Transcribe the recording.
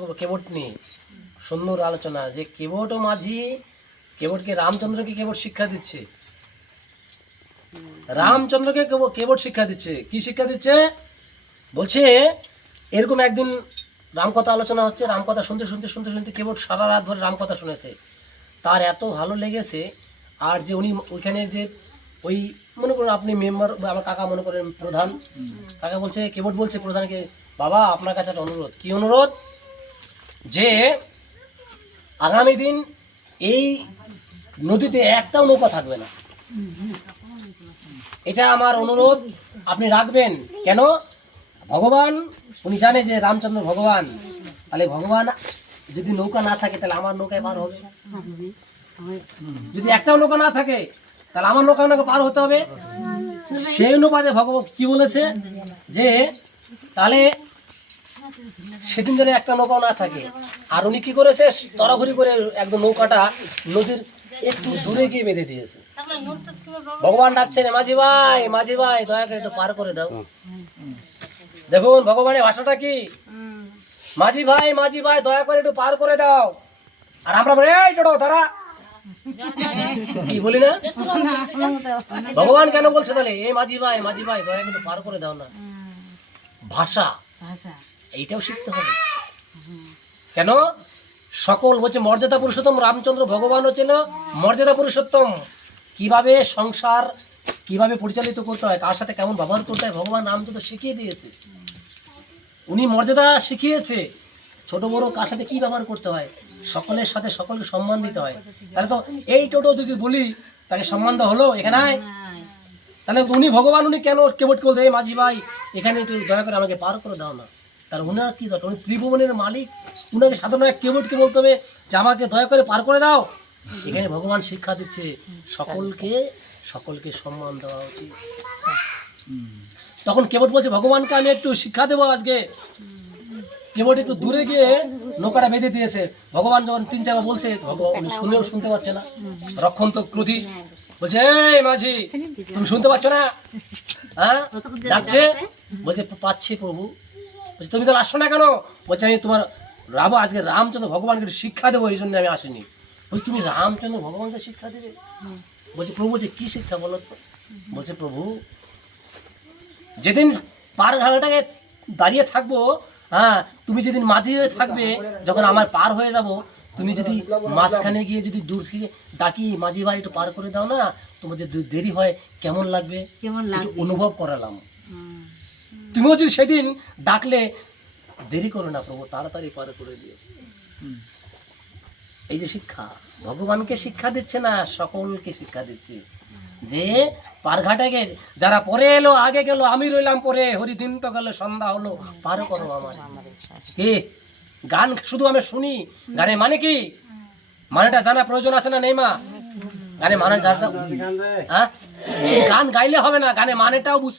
কেবট নিয়ে সুন্দর আলোচনা যে কেবট ও মাঝি কেবটকে রামচন্দ্রকে কেবট শিক্ষা দিচ্ছে, রামচন্দ্রকে কেবট শিক্ষা দিচ্ছে। কি শিক্ষা দিচ্ছে বলছে, এরকম একদিন রামকথা আলোচনা হচ্ছে, রামকথা শুনতে শুনতে শুনতে শুনতে কেবট সারা রাত ধরে রামকথা শুনেছে, তার এত ভালো লেগেছে। আর যে উনি ওইখানে যে ওই মনে করুন আপনি মেম্বার বা আমার কাকা মনে করেন প্রধান, কাকা বলছে, কেবট বলছে প্রধানকে, বাবা আপনার কাছে একটা অনুরোধ। কি অনুরোধ? যে আগামী দিন এই নদীতে একটাও নৌকা থাকবে না, এটা আমার অনুরোধ, আপনি রাখবেন। কেন? ভগবান উনি জানে যে রামচন্দ্র ভগবান, তাহলে ভগবান যদি নৌকা না থাকে তাহলে আমার নৌকায় পার হবে, যদি একটাও নৌকা না থাকে তাহলে আমার নৌকা পার হতে হবে। সেই অনুপাতে ভগবান কি বলেছে যে তাহলে সেদিন যেন একটা নৌকাও না থাকে। আর উনি কি করেছে, তড়াঘড়ি করে একদম নৌকাটা নদীর একটু দূরে গিয়ে বেঁধে দিয়েছে। ভগবান ডাকছেন, মাঝি ভাই মাঝি ভাই দয়া করে একটু পার করে দাও। দেখুন ভগবানের ভাষাটা কি, মাঝি ভাই দয়া করে একটু পার করে দাও। আর আমরা বলি, এই টোটো দাঁড়া, কি বলি না? ভগবান কেন বলছে তাহলে, এই মাঝি ভাই দয়া করে পার করে দাও না? ভাষা এইটাও শিখতে হবে। কেন? সকল বলছে মর্যাদা পুরুষোত্তম রামচন্দ্র ভগবান হচ্ছে না মর্যাদা পুরুষোত্তম। কিভাবে সংসার কিভাবে পরিচালিত করতে হয়, কার সাথে কেমন ব্যবহার করতে হয়, ভগবান রামচন্দ্র শিখিয়ে দিয়েছে। উনি মর্যাদা শিখিয়েছে, ছোট বড় কার সাথে কি ব্যবহার করতে হয়, সকলের সাথে সকলকে সম্মান দিতে হয়। তাহলে তো এই টোটো যদি বলি তাকে সম্মান দেওয়া হলো এখানে। তাহলে উনি ভগবান, উনি কেন কেবট বলতে, এই মাঝি ভাই এখানে একটু দয়া করে আমাকে পার করে দাও না? তার উনার কি দরকার? উনি ত্রিভুবনের মালিক, উনাকে সাধারণ কেবটকে বলতে হবে যে আমাকে দয়া করে পার করে দাও। এখানে ভগবান শিক্ষা দিচ্ছে সকলকে সম্মান দেওয়া উচিত। তখন কেবট বলছে, ভগবানকে আমি একটু শিক্ষা দেবো আজকে। কেবট একটু দূরে গিয়ে নৌকাটা বেঁধে দিয়েছে। ভগবান যখন 3-4 বলছে, উনি শুনেও শুনতে পাচ্ছে না, রক্ষন্ত ক্রোধী বলছে, এই মাঝি তুমি শুনতে পাচ্ছ না? হ্যাঁ ডাকছে, বলছে পাচ্ছি প্রভু। বলছে তুমি তো আসছো না কেন? বলছে আমি তোমার আজকে রামচন্দ্র ভগবানকে শিক্ষা দেবো, এই জন্য আমি আসিনি। বলছি তুমি রামচন্দ্র ভগবানকে শিক্ষা দেবে? বলছে প্রভু যে কি শিক্ষা বলো তো? বলছে প্রভু যেদিন পার ঘাটাকে দাঁড়িয়ে থাকবো, হ্যাঁ তুমি যেদিন মাঝি হয়ে থাকবে, যখন আমার পার হয়ে যাব, তুমি যদি মাঝখানে গিয়ে যদি দূর থেকে ডাকি, মাঝি ভাই একটু পার করে দাও না, তোমার যে দেরি হয় কেমন লাগবে অনুভব করালাম। তুমিও যদি সেদিন ডাকলে দেরি করো না প্রভু, তাড়াতাড়ি পার করে দিও। এই যে শিক্ষা, ভগবানকে শিক্ষা দিচ্ছে না, সকলকে শিক্ষা দিচ্ছে। যে পারঘাটাকে যারা পরে এলো আগে গেল, আমি রইলাম পরে, হরি দিন তো গেল সন্ধ্যা হলো, পার করো আমার। কে গান শুধু আমি শুনি, গানে মানে কি, মানেটা জানা প্রয়োজন আছে না? নেই মা, গানে মানে জানা, হ্যাঁ গান গাইলে হবে না, গানে মানেটাও বুঝতে